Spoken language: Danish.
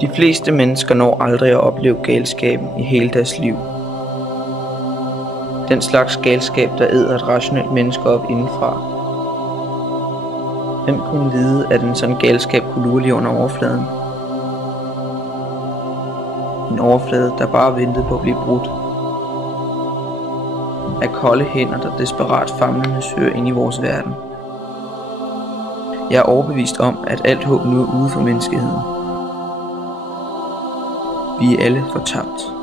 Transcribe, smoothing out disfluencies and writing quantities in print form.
De fleste mennesker når aldrig at opleve galskaben i hele deres liv. Den slags galskab, der æder et rationelt menneske op indenfra. Hvem kunne vide, at en sådan galskab kunne lure lige under overfladen? En overflade, der bare ventede på at blive brudt. Af kolde hænder, der desperat famlende søger ind i vores verden. Jeg er overbevist om, at alt håb nu er ude for menneskeheden. Vi er alle fortabt.